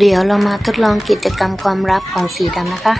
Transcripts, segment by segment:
เดี๋ยวเรามาทดลองกิจกรรมความรับของสีดำนะคะ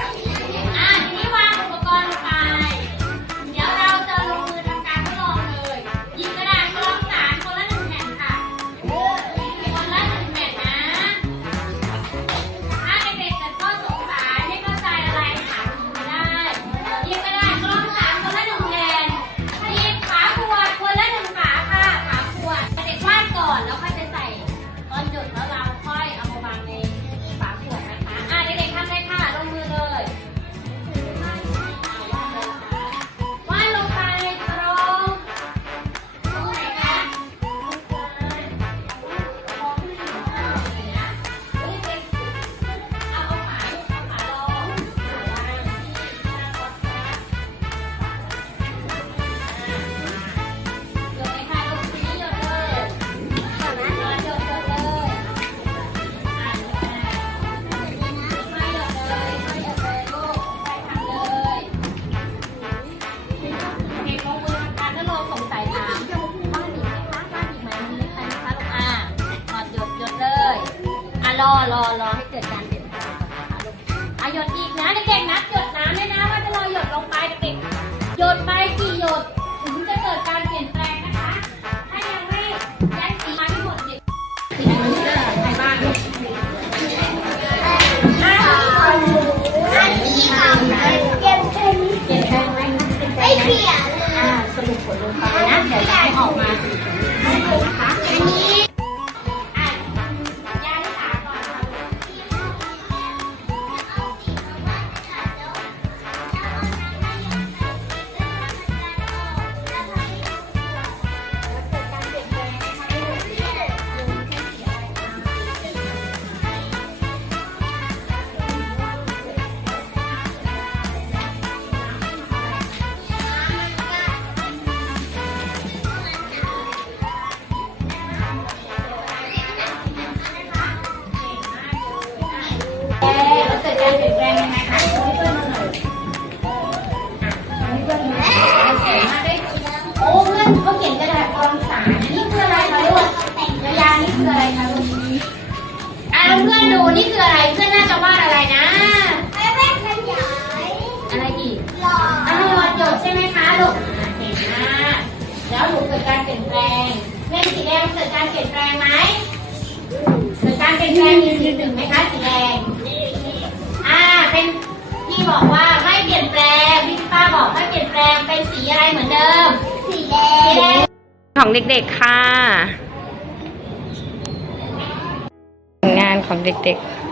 รอรอรอให้เกิดการ เห็นกระดาษกองสารนี่คืออะไรคะลูกแต่งยาๆนี่คืออะไรคะลูกอ่องเพื่อนดูนี่คืออะไรเพื่อนน่าจะวาดอะไรนะ ไม่ไม่ขยายอะไรอีกหลอดอะหลอดหยดใช่ไหมคะลูกเก่งมากแล้วหนูเกิดการเปลี่ยนแปลงเล่นสีแดงเกิดการเปลี่ยนแปลงไหมเกิดการเปลี่ยนแปลงมีสีหนึ่งไหมคะสีแดงอ่าเป็นพี่บอกว่าไม่เปลี่ยนแปลงพี่ป้าบอกไม่เปลี่ยนแปลงเป็นสีอะไรเหมือนเดิม สีแดง ของเด็กๆค่ะ งานของเด็กๆ